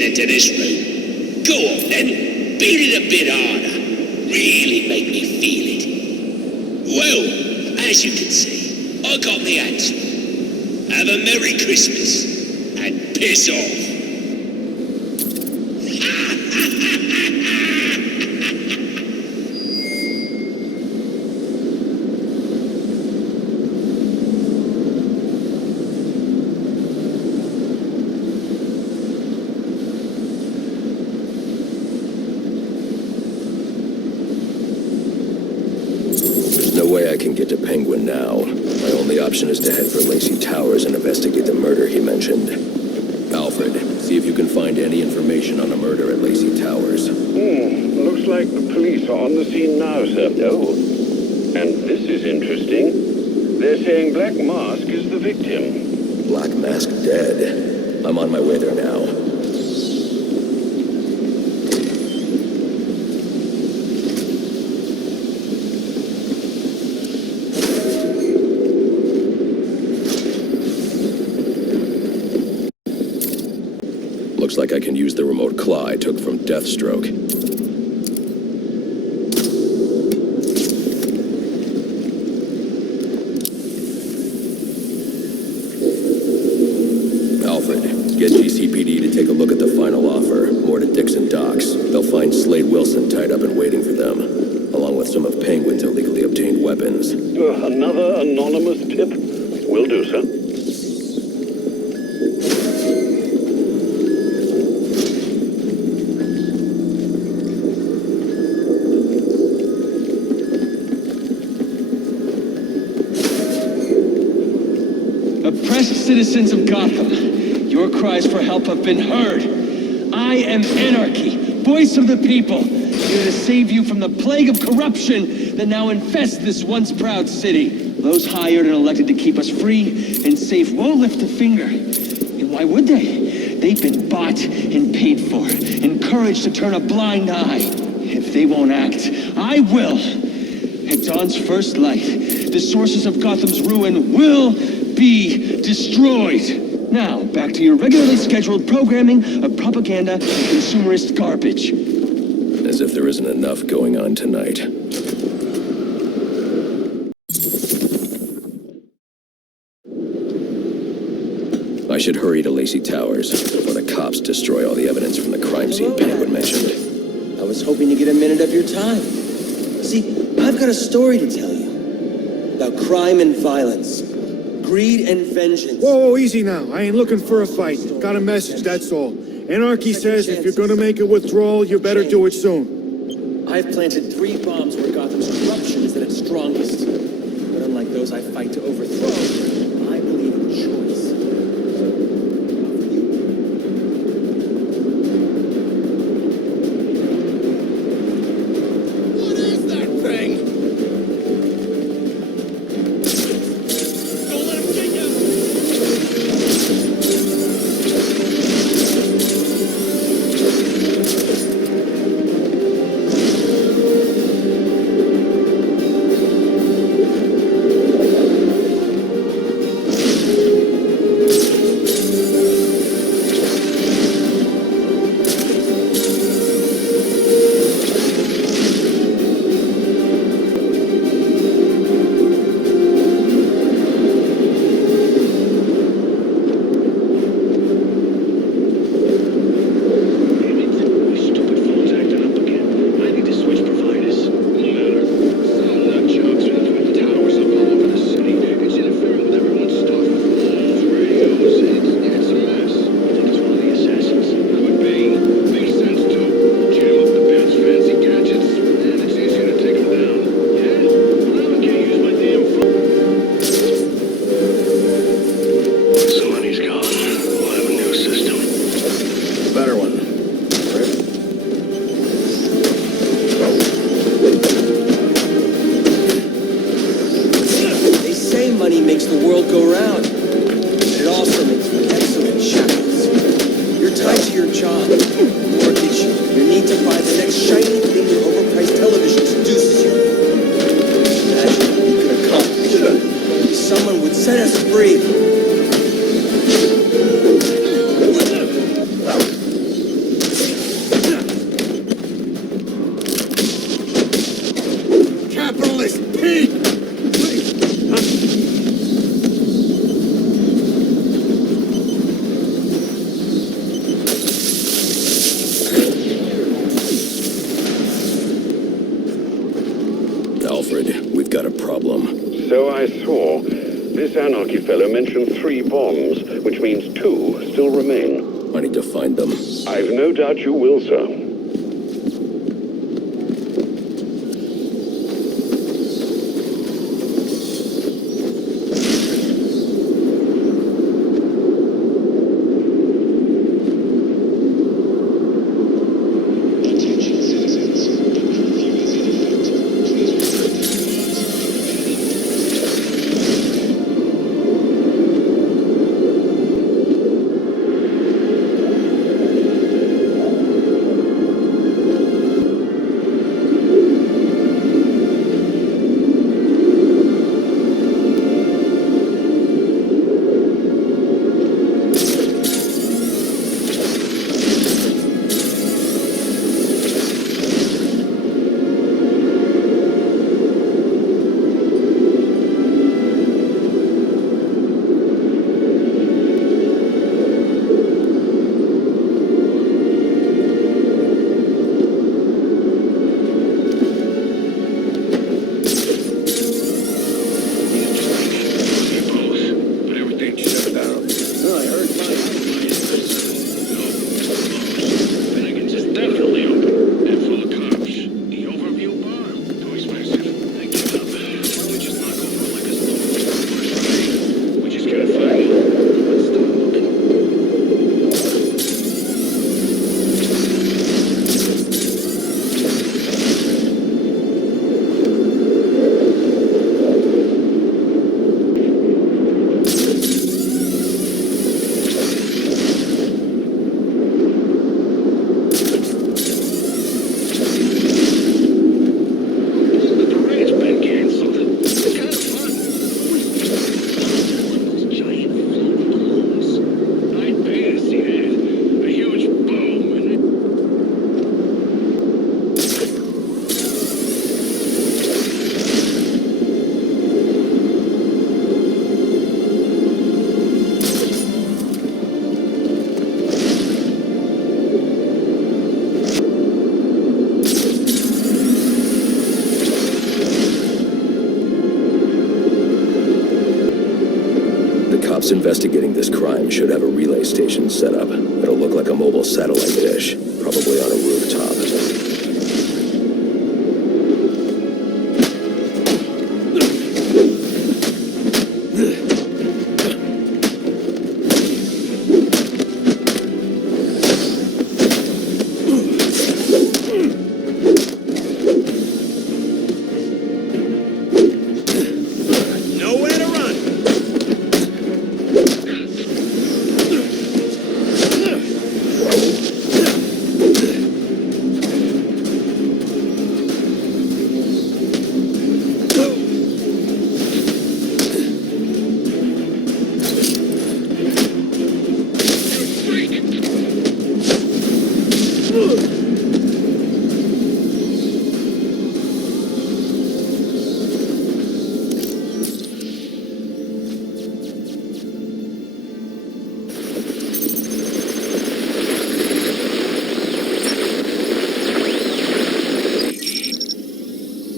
getting into this room. Go on then, beat it a bit harder. Really make me feel it. Well, as you can see, I got the answer. Have a Merry Christmas and piss off. I can get to Penguin now. My only option is to head for Lacey Towers and investigate the murder he mentioned. Alfred, see if you can find any information on a murder at Lacey Towers. Looks like the police are on the scene now, sir. Oh, and this is interesting. They're saying Black Mask is the victim. Black Mask dead. I'm on my way there now. Looks like I can use the remote claw I took from Deathstroke. Alfred, get GCPD to take a look at the final offer. More to Dixon Docks. They'll find Slade Wilson tied up and waiting for them, along with some of Penguin's illegally obtained weapons. Another anonymous tip? Will do, sir. Oppressed citizens of Gotham, your cries for help have been heard. I am Anarchy, voice of the people, here to save you from the plague of corruption that now infests this once proud city. Those hired and elected to keep us free and safe won't lift a finger. And why would they? They've been bought and paid for, encouraged to turn a blind eye. If they won't act, I will. At dawn's first light, the sources of Gotham's ruin will be destroyed. Now, back to your regularly scheduled programming of propaganda and consumerist garbage. As if there isn't enough going on tonight. I should hurry to Lacey Towers before the cops destroy all the evidence from the crime scene Penguin mentioned. I was hoping to get a minute of your time. See, I've got a story to tell you about crime and violence. Greed and vengeance. Whoa, easy now. I ain't looking for a fight. Got a message, that's all. Anarchy says if you're gonna make a withdrawal, you better do it soon. I've planted 3 bombs where Gotham's corruption is at its strongest. But unlike those I fight to overthrow, I believe in choice. What is that thing? Alfred, we've got a problem. So I saw. This Anarchy fellow mentioned 3 bombs, which means 2 still remain. I need to find them. I've no doubt you will, sir. Investigating this crime should have a relay station set up. It'll look like a mobile satellite dish, probably on a rooftop.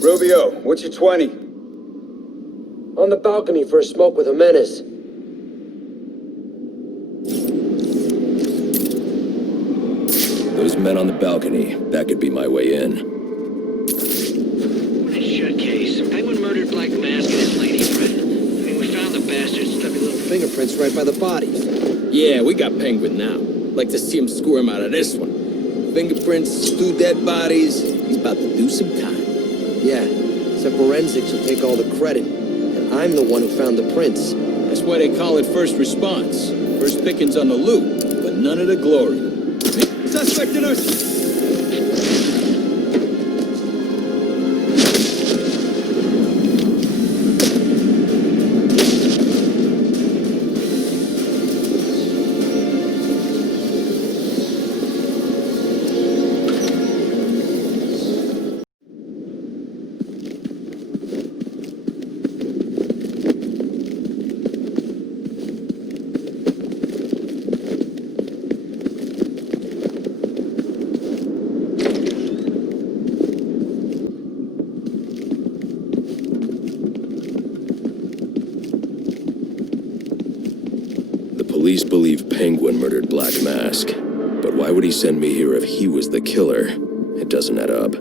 Rubio, what's your 20? On the balcony for a smoke with a menace. Those men on the balcony, that could be my way in. What a shit case. Penguin murdered Black Mask and his lady friend. I mean, we found the bastard's stubby little Fingerprints right by the bodies. Yeah, we got Penguin now. Like to see him squirm out of this one. Fingerprints, 2 dead bodies. He's about to do some time. Yeah, except forensics will take all the credit. And I'm the one who found the prints. That's why they call it first response. First pickings on the loot, but none of the glory. Suspect in our... police believe Penguin murdered Black Mask. But why would he send me here if he was the killer? It doesn't add up.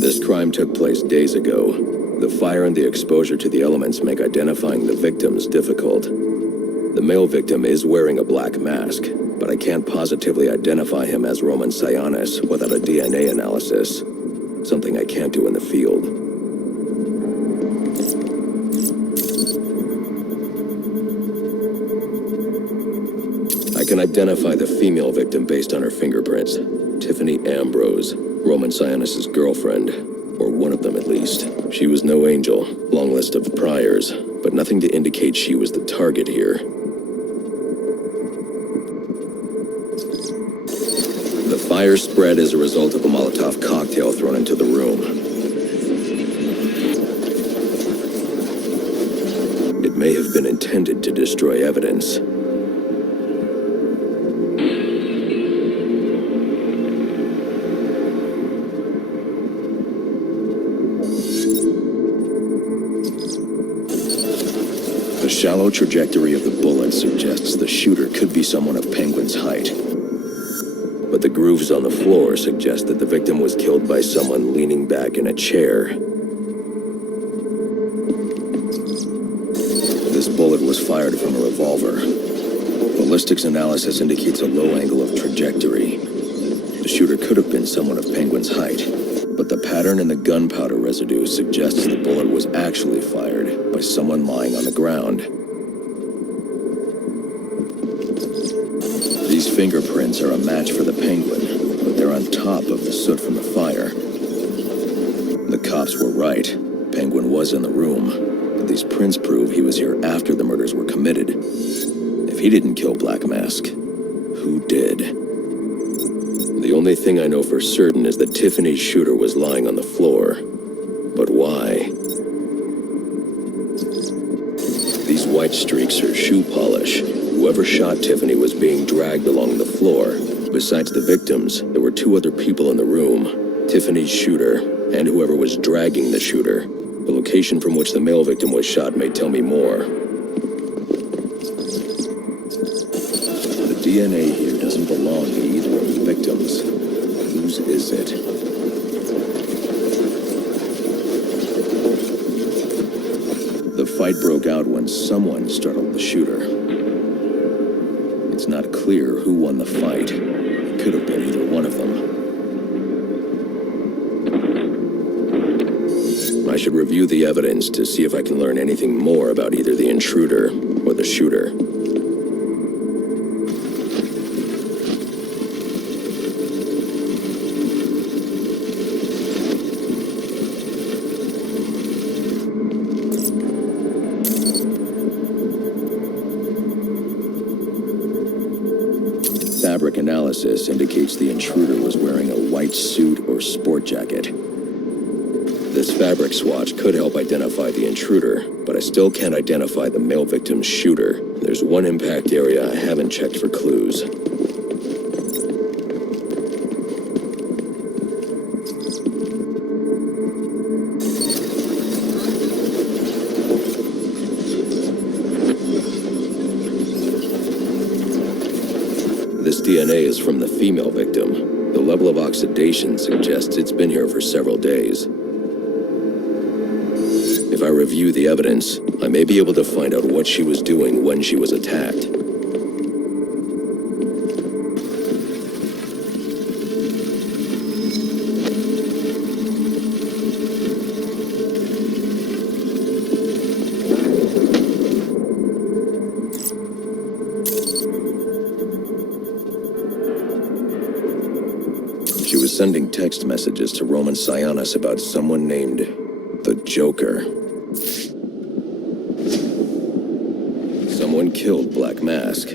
This crime took place days ago. The fire and the exposure to the elements make identifying the victims difficult. The male victim is wearing a black mask, but I can't positively identify him as Roman Sionis without a DNA analysis. Something I can't do in the field. I can identify the female victim based on her fingerprints. Tiffany Ambrose, Roman Sionis' girlfriend. Or one of them at least. She was no angel, long list of priors, but nothing to indicate she was the target here. The fire spread as a result of a Molotov cocktail thrown into the room. It may have been intended to destroy evidence. The shallow trajectory of the bullet suggests the shooter could be someone of Penguin's height. But the grooves on the floor suggest that the victim was killed by someone leaning back in a chair. This bullet was fired from a revolver. Ballistics analysis indicates a low angle of trajectory. The shooter could have been someone of Penguin's height, but the pattern in the gunpowder residue suggests the bullet was actually fired by someone lying on the ground. These fingerprints are a match for the Penguin, but they're on top of the soot from the fire. The cops were right. Penguin was in the room, but these prints prove he was here after the murders were committed. If he didn't kill Black Mask, who did? The only thing I know for certain is that Tiffany's shooter was lying on the floor. But why? These white streaks are shoe polish. Whoever shot Tiffany was being dragged along the floor. Besides the victims, there were two other people in the room. Tiffany's shooter, and whoever was dragging the shooter. The location from which the male victim was shot may tell me more. The DNA here doesn't belong to either of the victims. Whose is it? The fight broke out when someone startled the shooter. It's not clear who won the fight. It could have been either one of them. I should review the evidence to see if I can learn anything more about either the intruder or the shooter. Fabric analysis indicates the intruder was wearing a white suit or sport jacket. This fabric swatch could help identify the intruder, but I still can't identify the male victim's shooter. There's one impact area I haven't checked for clues. This DNA is from the female victim. The level of oxidation suggests it's been here for several days. If I review the evidence, I may be able to find out what she was doing when she was attacked. She was sending text messages to Roman Sionis about someone named the Joker. Someone killed Black Mask,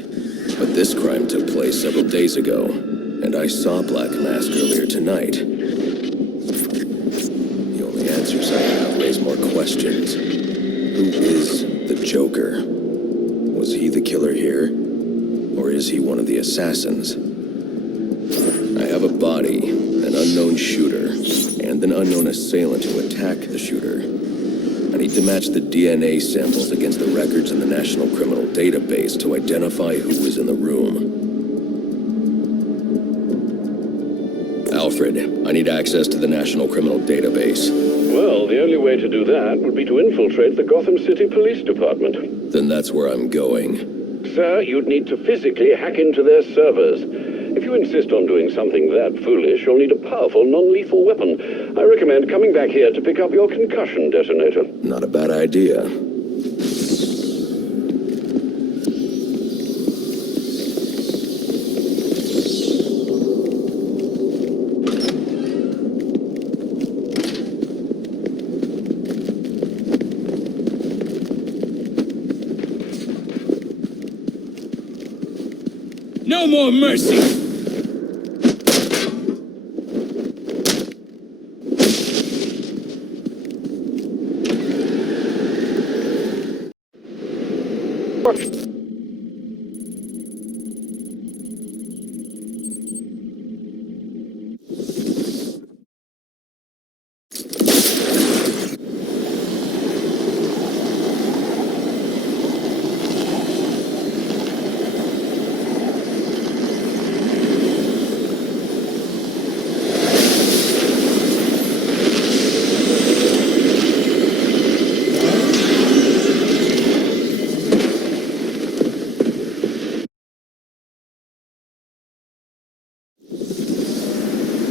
but this crime took place several days ago, and I saw Black Mask earlier tonight. The only answers I have raise more questions. Who is the Joker? Was he the killer here, or is he one of the assassins? I have have a body, an unknown shooter, and an unknown assailant who attacked the shooter. I need to match the DNA samples against the records in the National Criminal Database to identify who was in the room. Alfred, I need access to the National Criminal Database. Well, the only way to do that would be to infiltrate the Gotham City Police Department. Then that's where I'm going. Sir, you'd need to physically hack into their servers. If you insist on doing something that foolish, you'll need a powerful, non-lethal weapon. I recommend coming back here to pick up your concussion detonator. Not a bad idea. No more mercy!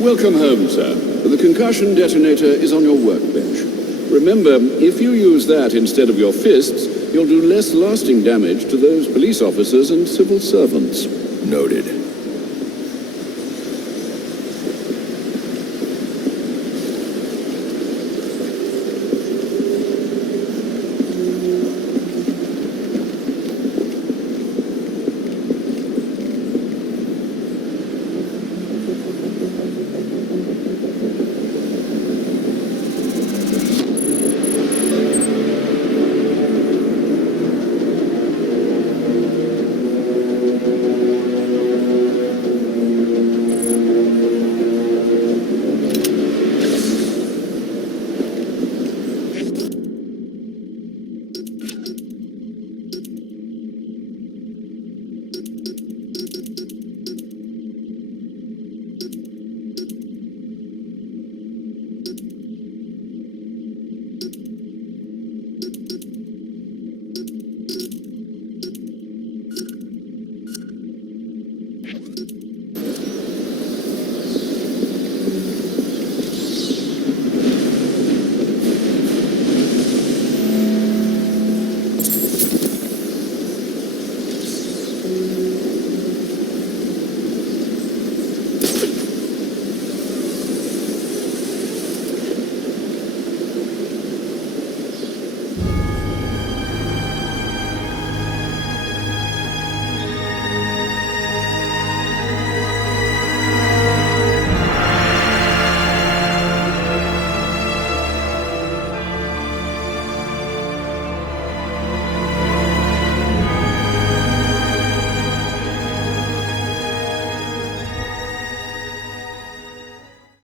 Welcome home, sir. The concussion detonator is on your workbench. Remember, if you use that instead of your fists, you'll do less lasting damage to those police officers and civil servants. Noted.